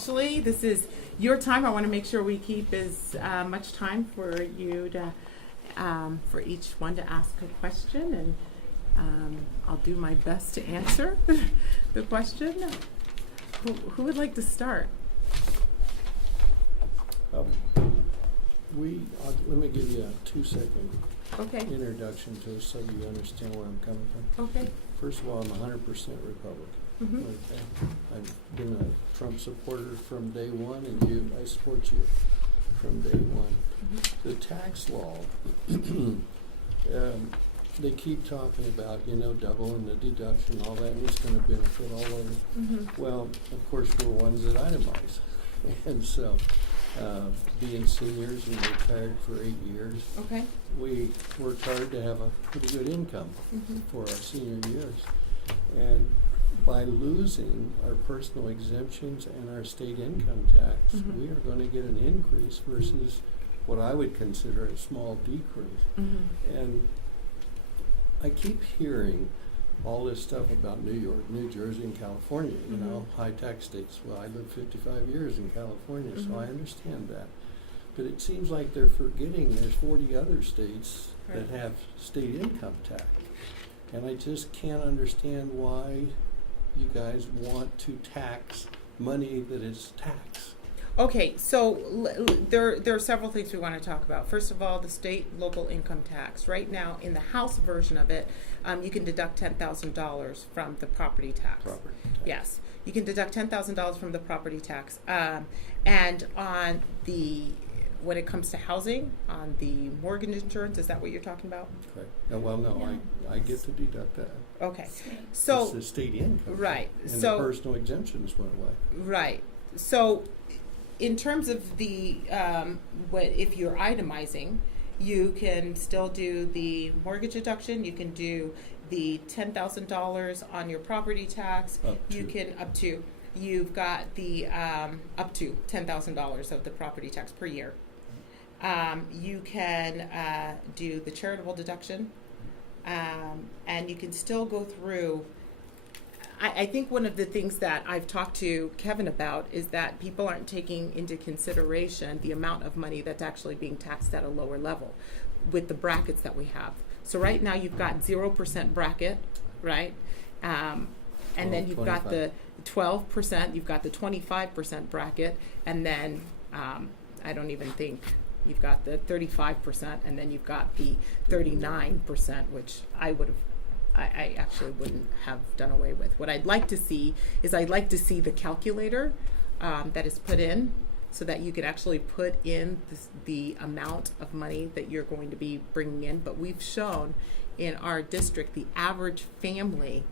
actually, this is your time. I want to make sure we keep as much time for you to, for each one to ask a question, and I'll do my best to answer the question. Who would like to start? Let me give you a 2-second Okay. introduction to us so you understand where I'm coming from. Okay. First of all, I'm 100% Republican. Mm-hmm. Okay. I've been a Trump supporter from day one, and I support you from day one. Mm-hmm. The tax law, they keep talking about, doubling the deduction, all that, and it's going to benefit all of us. Mm-hmm. Well, of course, we're ones that itemize. And so, being seniors and retired for 8 years, Okay. we worked hard to have a pretty good income Mm-hmm. for our senior years. And by losing our personal exemptions and our state income tax, Mhm. we are going to get an increase versus what I would consider a small decrease. Mm-hmm. And I keep hearing all this stuff about New York, New Jersey, and California, high tax states. Well, I lived 55 years in California, so I Mhm. understand that. But it seems like they're forgetting there's 40 other states Right. that have state income tax. And I just can't understand why you guys want to tax money that is tax. Okay, so there are several things we want to talk about. First of all, the state local income tax. Right now, in the House version of it, you can deduct $10,000 from the property tax. Property tax. Yes, you can deduct $10,000 from the property tax. And on when it comes to housing, on the mortgage insurance, is that what you're talking about? Correct. No, I get to deduct that. Okay, It's so the state income. right, And so the personal exemptions went away. right, so in terms of the if you're itemizing, you can still do the mortgage deduction. You can do the $10,000 on your property tax. You've got the up to $10,000 of the property tax per year. You can do the charitable deduction, and you can still go through. I think one of the things that I've talked to Kevin about is that people aren't taking into consideration the amount of money that's actually being taxed at a lower level with the brackets that we have. So right now you've got 0% bracket, right? And then you've got the 12%, you've got the 25% bracket, and then I don't even think you've got the 35%, and then you've got the 39%, which I actually wouldn't have done away with. What I'd like to see is the calculator that is put in so that you can actually put in the amount of money that you're going to be bringing in. But we've shown in our district the average family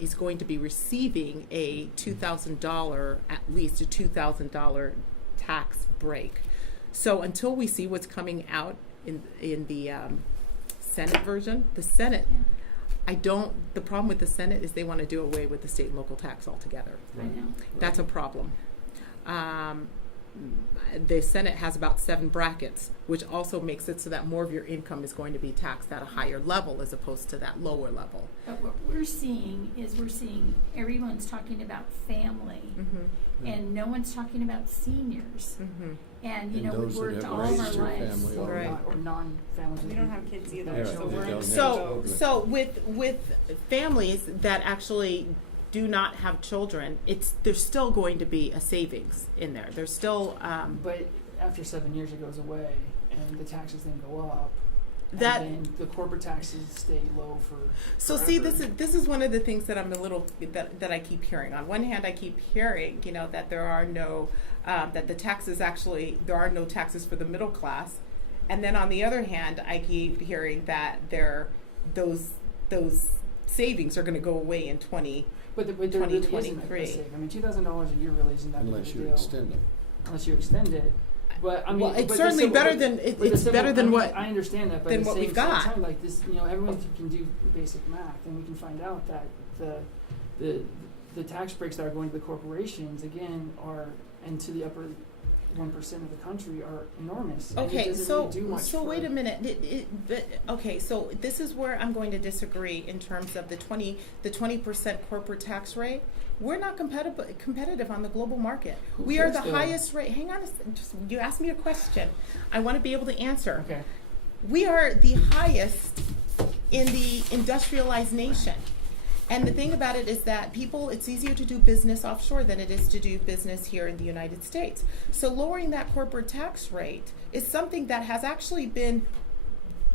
is going to be receiving a $2,000, at least a $2,000 tax break. So until we see what's coming out in the Senate version, the Senate, the problem with the Senate is they want to do away with the state and local tax altogether. I know. That's a problem. The Senate has about 7 brackets, which also makes it so that more of your income is going to be taxed at a higher level as opposed to that lower level. But what we're seeing everyone's talking about family, Mm-hmm. and no one's talking about seniors. Mm-hmm. And And those we've worked that have all of our raised their lives. family Or, Right. or non-families. We don't have kids either, Yeah, so they we're don't have So children. so with families that actually do not have children, there's still going to be a savings in there. There's still But after 7 years, it goes away, and the taxes then go up. that. And then the corporate taxes stay low for. So forever. see, this is one of the things that I'm a little that I keep hearing. On one hand, I keep hearing, that there are no that the taxes actually there are no taxes for the middle class, and then on the other hand, I keep hearing that those savings are going to go away in But there really isn't a 2023. save. I mean, $2,000 a year really isn't that big Unless of a you deal. extend them. Unless you extend it. But I mean, well, it's but the certainly civil- better but- than but the it's civil- better than I mean, what I understand that, but than at the what same, we've got. same time, like this, everyone can do basic math, and we can find out that the tax breaks that are going to the corporations again are and to the upper 1% of the country are enormous. And it Okay, doesn't so really do much so for- wait a minute. Okay, so this is where I'm going to disagree in terms of the 20% corporate tax rate. We're not competitive on the global market. Who We are cares the though? highest rate. Hang on, you asked me a question. I want to be able to answer. Okay. We are the highest in the industrialized nation. And the thing about it is that it's easier to do business offshore than it is to do business here in the United States. So lowering that corporate tax rate is something that has actually been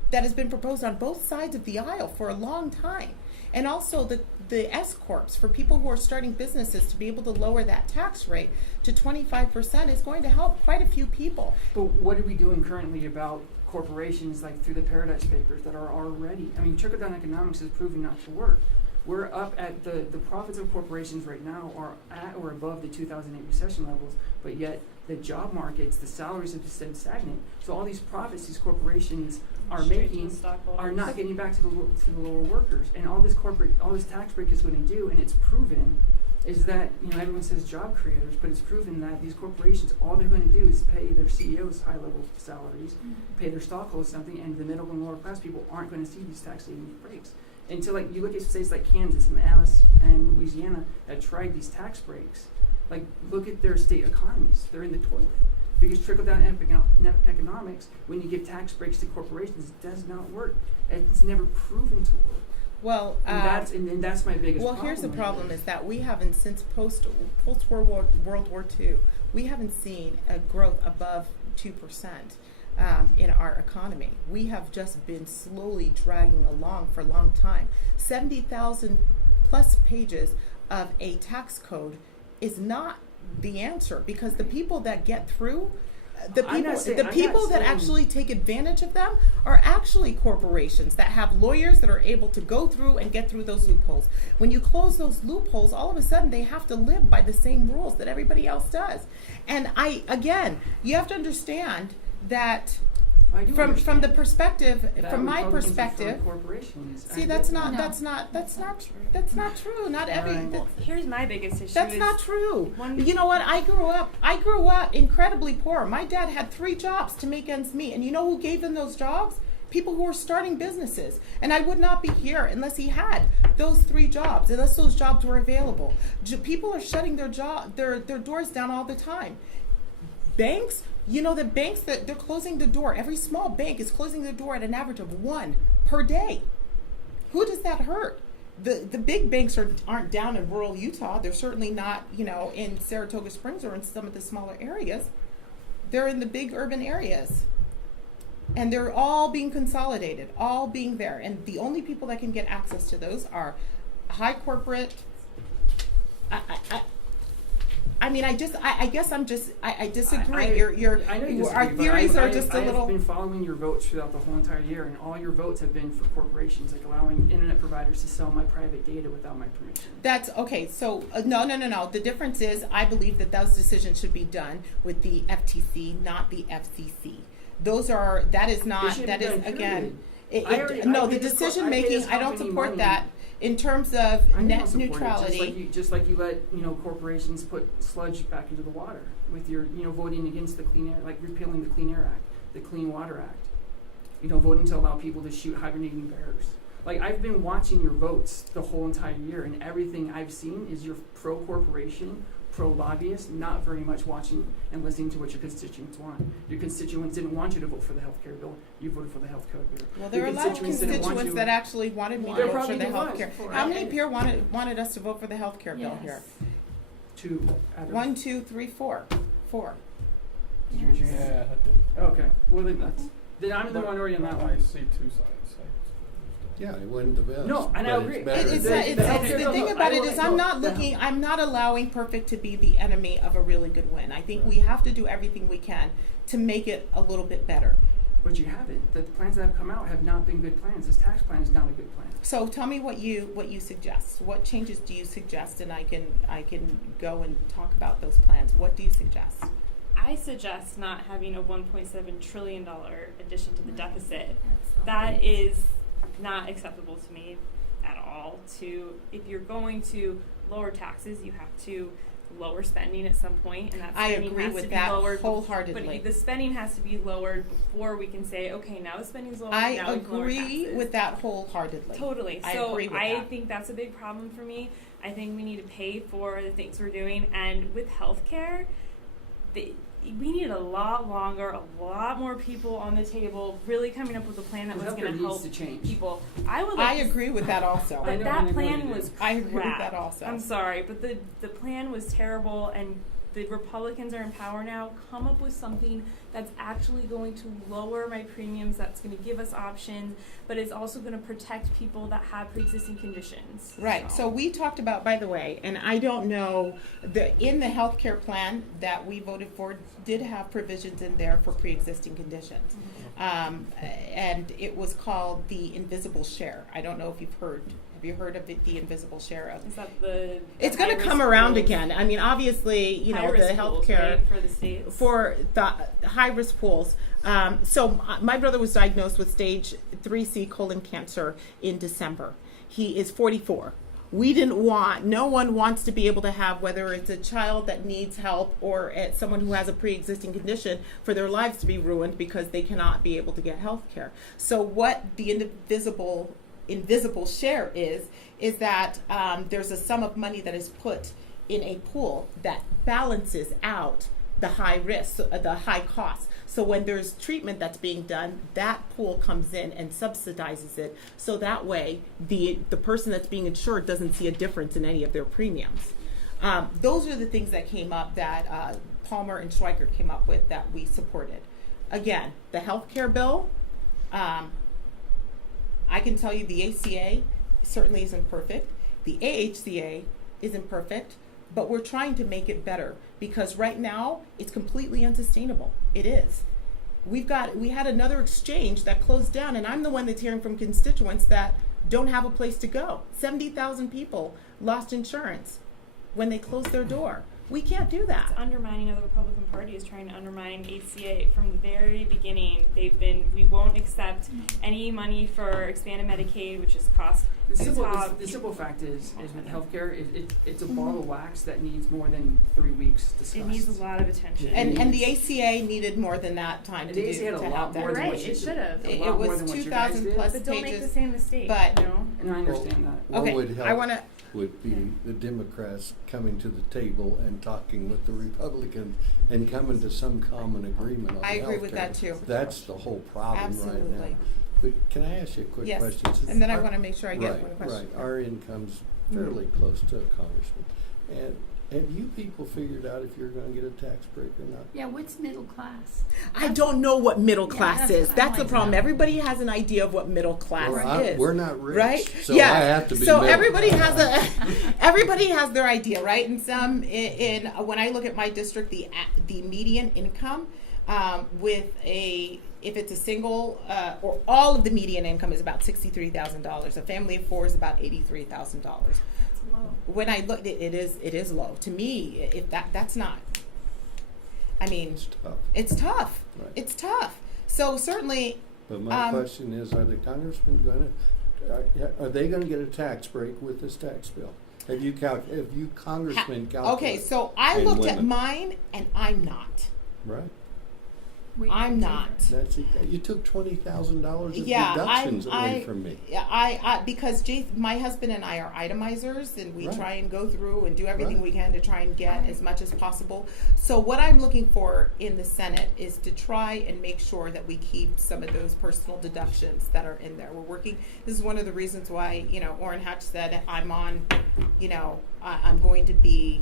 proposed on both sides of the aisle for a long time. And also the S corps, for people who are starting businesses, to be able to lower that tax rate to 25% is going to help quite a few people. But what are we doing currently about corporations like through the Paradise Papers that are already, I mean, trickle-down economics is proving not to work. We're up at the profits of corporations right now are at or above the 2008 recession levels, but yet the job markets, the salaries have stayed stagnant. So all these profits these corporations are making are not getting back to the lower workers. And all this tax break is going to do, and it's proven, is that, you know, everyone says job creators, but it's proven that these corporations, all they're going to do is pay their CEOs high-level salaries, pay their stockholders something, and the middle and lower class people aren't going to see these tax saving breaks. Until, like, you look at states like Kansas and Alice and Louisiana that tried these tax breaks, like, look at their state economies. They're in the toilet. Because trickle-down economics, when you give tax breaks to corporations, it does not work. It's never proven to work. Well, And that's my biggest problem. well, here's the with problem: it. is that we haven't, since post World War II, we haven't seen a growth above 2%. In our economy. We have just been slowly dragging along for a long time. 70,000 plus pages of a tax code is not the answer, because the people that get through, the I'm people, not saying- the I'm not people that saying- actually take advantage of them are actually corporations that have lawyers that are able to go through and get through those loopholes. When you close those loopholes, all of a sudden they have to live by the same rules that everybody else does. And you have to understand that I do from understand the perspective, that from my Republicans prefer perspective, corporations. I see, get that's that. not No, that's not true. Not every Alright. that's, Here's my biggest issue. that's is not true. one- You know what? I grew up incredibly poor. My dad had 3 jobs to make ends meet, and you know who gave him those jobs? People who were starting businesses. And I would not be here unless he had those 3 jobs, unless those jobs were available. People are shutting their doors down all the time. Banks, you know, the banks that they're closing the door. Every small bank is closing the door at an average of 1 per day. Who does that hurt? The big banks aren't down in rural Utah. They're certainly not, you know, in Saratoga Springs or in some of the smaller areas. They're in the big urban areas. And they're all being consolidated, all being there. And the only people that can get access to those are high corporate. I disagree. I know you Our disagree, but theories are I just a have little. been following your votes throughout the whole entire year, and all your votes have been for corporations, like allowing internet providers to sell my private data without my permission. That's okay. So no. The difference is, I believe that those decisions should be done with the FTC, not the FCC. That is should that be is done, again. period. I The pay this decision I pay making. this I don't company support money. that in terms of I net don't support it, neutrality. just like you let, you know, corporations put sludge back into the water with your, you know, voting against the Clean Air, like repealing the Clean Air Act, the Clean Water Act, you know, voting to allow people to shoot hibernating bears. Like, I've been watching your votes the whole entire year, and everything I've seen is you're pro-corporation, pro-lobbyist, not very much watching and listening to what your constituents want. Your constituents didn't want you to vote for the health care bill. You voted for the health care bill. Well, there are a lot of didn't want constituents you- that actually wanted me There to vote for probably the was. health care. For How it. many people wanted us to vote for the health care bill here? To others. 1, 2, 3, 4. 4. Did you raise your hand? Okay. Well, then I'm the minority on that I one. see 2 sides. Yeah, it wasn't the best. No, and I but agree. It's better It's than- the thing about it is I'm not allowing perfect to be the enemy of a really good win. I think we have to do everything we can to make it a little bit better. But you haven't. The plans that have come out have not been good plans. This tax plan is not a good plan. So tell me what you suggest. What changes do you suggest, and I can go and talk about those plans. What do you suggest? I suggest not having a $1.7 trillion addition to the deficit. That That is not acceptable to me at all. If you're going to lower taxes, you have to lower spending at some point, and that I spending agree has with to be that lowered. wholeheartedly. But the spending has to be lowered before we can say, okay, now the spending's lower. I now we can lower agree taxes. with that wholeheartedly. Totally. I So agree with I that. think that's a big problem for me. I think we need to pay for the things we're doing, and with healthcare, we need a lot longer, a lot more people on the table, really coming up with a plan that was Healthcare going to needs help to change. people. I would. I Like to agree with that also. I But know, that I know plan you do. was I agree with crap. that also. I'm sorry, but the plan was terrible, and the Republicans are in power now. Come up with something that's actually going to lower my premiums, that's going to give us options, but is also going to protect people that have pre-existing conditions. Right. So we talked about, by the way, and I don't know, in the healthcare plan that we voted for did have provisions in there for pre-existing conditions. And it was called the invisible share. I don't know if you've heard. Have you heard of it, the invisible share of? Is that the It's going to high-risk come around pools? again. I mean, obviously, you know, the High-risk pools, healthcare right, for the states. for the high risk pools. So my brother was diagnosed with stage 3C colon cancer in December. He is 44. No one wants to be able to have, whether it's a child that needs help or someone who has a pre-existing condition, for their lives to be ruined because they cannot be able to get health care. So what the invisible share is that there's a sum of money that is put in a pool that balances out the high risk, the high cost. So when there's treatment that's being done, that pool comes in and subsidizes it. So that way, the person that's being insured doesn't see a difference in any of their premiums. Those are the things that came up that Palmer and Schweikert came up with that we supported. Again, the healthcare bill. I can tell you the ACA certainly isn't perfect. The AHCA isn't perfect, but we're trying to make it better because right now it's completely unsustainable. It is. We had another exchange that closed down, and I'm the one that's hearing from constituents that don't have a place to go. 70,000 people lost insurance when they closed their door. We can't do that. It's undermining of the Republican Party is trying to undermine HCA from the very beginning. We won't accept any money for expanded Medicaid, which is cost. The top. simple fact is with healthcare, it's a ball of wax that needs more than 3 weeks discussed. It needs a lot of attention. And the ACA needed more than that time And to the ACA had a to lot have that. more than Right, what you it should have. a It lot more was than what you 2,000 guys did. plus But don't make pages. the same mistake. But- you know? And I understand that. What Okay, would I help want to. would be the Democrats coming to the table and talking with the Republicans and coming to some common agreement on I agree with healthcare. that too. That's the whole problem right Absolutely. now. But can I ask you a quick Yes, question? Since and then I our- want to make sure I get right, one question. Right, our income's fairly close to a congressman. And have you people figured out if you're going to get a tax break or not? Yeah, what's middle class? I don't know what middle Yeah, class that's is. what I That's the like to problem. know. Everybody has an idea of what middle class Well, is. we're not rich, right? so yeah. I have to be So middle everybody class. has everybody has their idea, right? And some in when I look at my district, the median income if it's a single or all of the median income is about $63,000. A family of four is about $83,000. That's low. When I look, it is low to me. If that's not, I mean, It's tough. it's tough. Right. It's tough. So certainly, But my question is, are the congressmen going to, are they going to get a tax break with this tax bill? Have you congressmen calculated? okay. So I And looked at women. mine, and I'm not. Right. I'm not. That's it. You took $20,000 of Yeah, deductions away from me. Yeah, I because my husband and I are itemizers, and we Right. try and go through and do everything Right. we can to try and get as much as possible. So what I'm looking for in the Senate is to try and make sure that we keep some of those personal deductions that are in there. We're working. This is one of the reasons why Orrin Hatch said I'm on. I'm going to be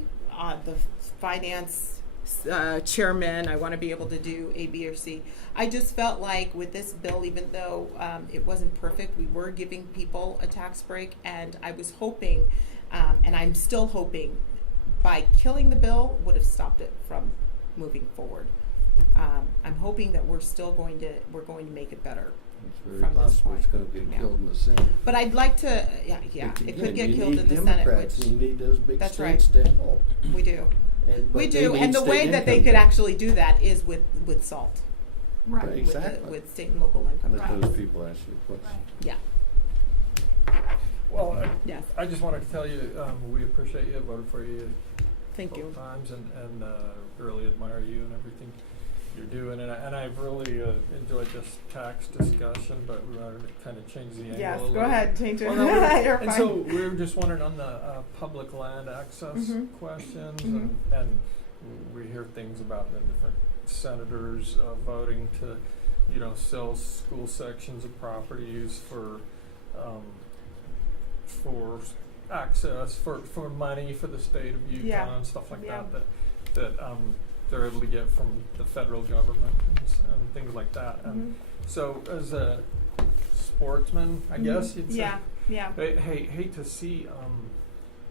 the finance chairman. I want to be able to do A, B, or C. I just felt like with this bill, even though it wasn't perfect, we were giving people a tax break, and I was hoping, and I'm still hoping, by killing the bill would have stopped it from moving forward. I'm hoping that we're going to make it better. It's very From this possible it's point. going to get Yeah. killed in the Senate. But I'd like to, yeah, But it again, could get you killed need in the Democrats, Senate, and you need those big That's states to help. which we do. But We they do, need and the state way that they income could tax. actually do that is with SALT, Right. Right. Exactly. with state and local income Let tax. those people ask you a question. Yeah. Well, Yes. I just wanted to tell you, we appreciate you, voted for you. Thank you. both times, and really admire you and everything you're doing. And I've really enjoyed this tax discussion, but we wanted to kind of change the angle Yes, a little go ahead, change it. Well, no, You're and fine. so we were just wondering on the public land access Mhm. questions, Mhm. and we hear things about the different senators voting to, sell school sections of properties for access for money for the state of Utah Yeah. and stuff like Yeah. that they're able to get from the federal government and things like that. And Mhm. so as a sportsman, I Mhm. guess you'd say, Yeah, yeah. hate to see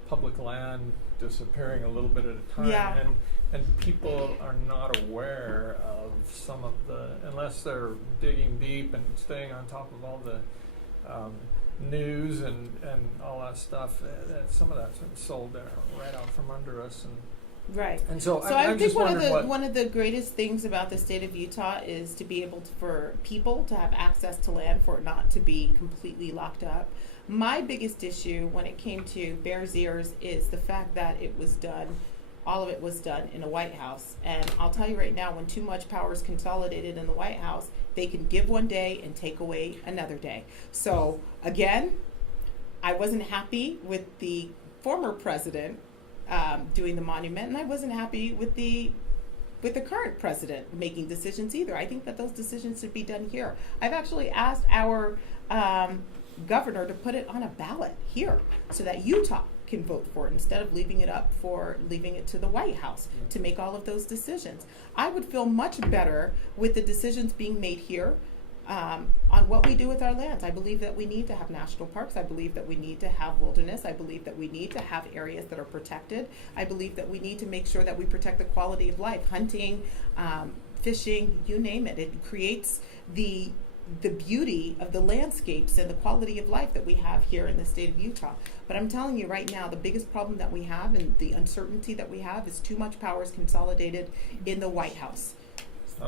public land disappearing a little bit at a time, Yeah. and people are not aware of some of unless they're digging deep and staying on top of all the news and all that stuff. That some of that's been sold right out from under us, Right. and so So I'm I think just one wondering of the greatest things about the state of Utah is to be able for people to have access to land, for it not to be completely locked up. My biggest issue when it came to Bears Ears is the fact that all of it was done in the White House. And I'll tell you right now, when too much power is consolidated in the White House, they can give one day and take away another day. So again, I wasn't happy with the former president doing the monument, and I wasn't happy with the current president making decisions either. I think that those decisions should be done here. I've actually asked our governor to put it on a ballot here so that Utah can vote for it instead of leaving it to the White House to make all of those decisions. I would feel much better with the decisions being made here on what we do with our lands. I believe that we need to have national parks. I believe that we need to have wilderness. I believe that we need to have areas that are protected. I believe that we need to make sure that we protect the quality of life. Hunting, fishing, you name it. It creates the beauty of the landscapes and the quality of life that we have here in the state of Utah. But I'm telling you right now, the biggest problem that we have and the uncertainty that we have is too much power is consolidated in the White House.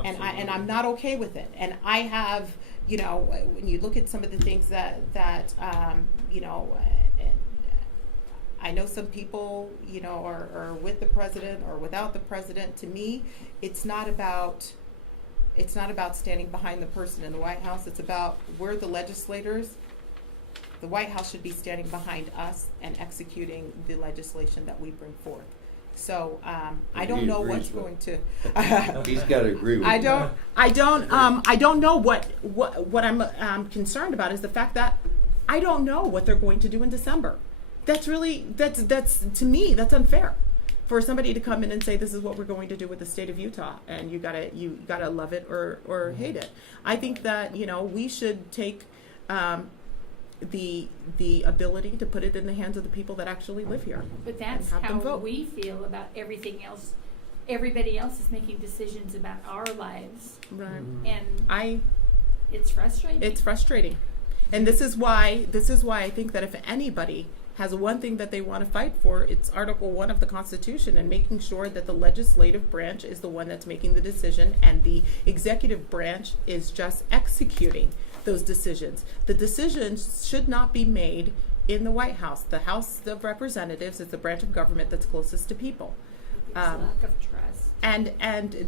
And I'm not okay with it. And I have, when you look at some of the things that I know some people, are with the president or without the president. To me, it's not about standing behind the person in the White House. It's about we're the legislators. The White House should be standing behind us and executing the legislation that we bring forth. So I don't know what's going to. He's got to agree with I you. don't know what I'm concerned about is the fact that I don't know what they're going to do in December. That's to me that's unfair for somebody to come in and say this is what we're going to do with the state of Utah, and you gotta love it or hate it. I think that we should take the ability to put it in the hands of the people that actually live here. But that's and have them how vote. we feel about everything else. Everybody else is making decisions about our lives, Right. and it's frustrating. It's frustrating. And this is why I think that if anybody has one thing that they want to fight for, it's Article 1 of the Constitution, and making sure that the legislative branch is the one that's making the decision and the executive branch is just executing those decisions. The decisions should not be made in the White House. The House of Representatives is the branch of government that's closest to people. There's lack of trust. And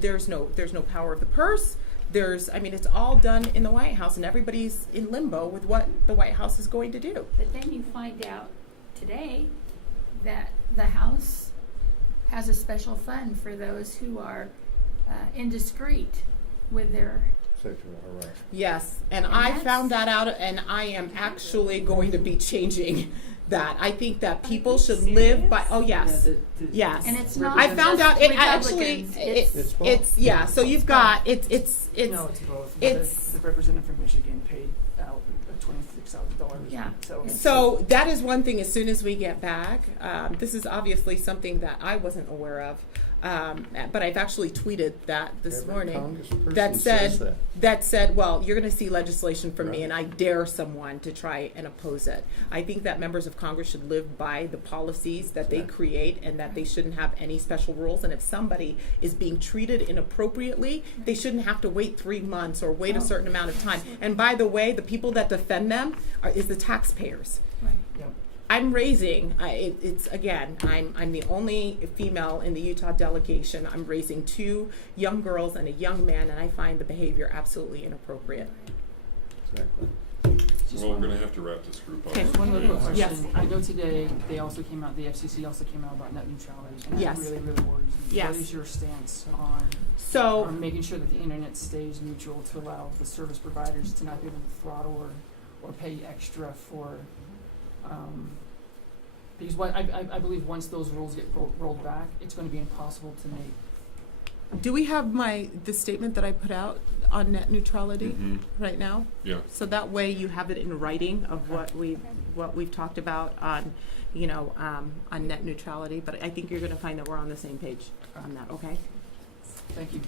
there's no power of the purse. It's all done in the White House, and everybody's in limbo with what the White House is going to do. But then you find out today that the House has a special fund for those who are indiscreet with their. Sexual harassment. Yes, and And I that's- found that out, and I am actually going to be changing that. I think that people should live by. Oh yes, yes. And it's not. I found just out it actually. Republicans. It's both. It's yeah. So you've got it's No, it's both. it's- The representative from Michigan paid out $26,000. Yeah. So. So that is one thing. As soon as we get back, this is obviously something that I wasn't aware of, but I've actually tweeted that this Every morning. congressperson That says said, that. well, you're going to see legislation from me, Right. and I dare someone to try and oppose it. I think that members of Congress should live by the policies that they Right. create, and that they shouldn't have any special rules. And if somebody is being treated inappropriately, they shouldn't have to wait 3 months or wait a certain amount of time. And by the way, the people that defend them is the taxpayers. Right. Yep. I'm raising, it's again, I'm the only female in the Utah delegation. I'm raising 2 young girls and a young man, and I find the behavior absolutely inappropriate. Exactly. Just Well, we're one- gonna have to wrap this group up. Okay. One other quick question. Yes. I know today they also came out, the FCC also came out about net neutrality, and Yes. that really, really worries me. Yes. What is your stance on So, making sure that the internet stays neutral to allow the service providers to not be able to throttle or pay extra for, because I believe once those rules get rolled back, it's gonna be impossible to make. do we have the statement that I put out on net neutrality Mhm. right now? Yeah. So that way you have it in writing of Okay. what we've talked about on, on net neutrality. But I think you're going to find that we're on the same page on that. Okay. Thank you.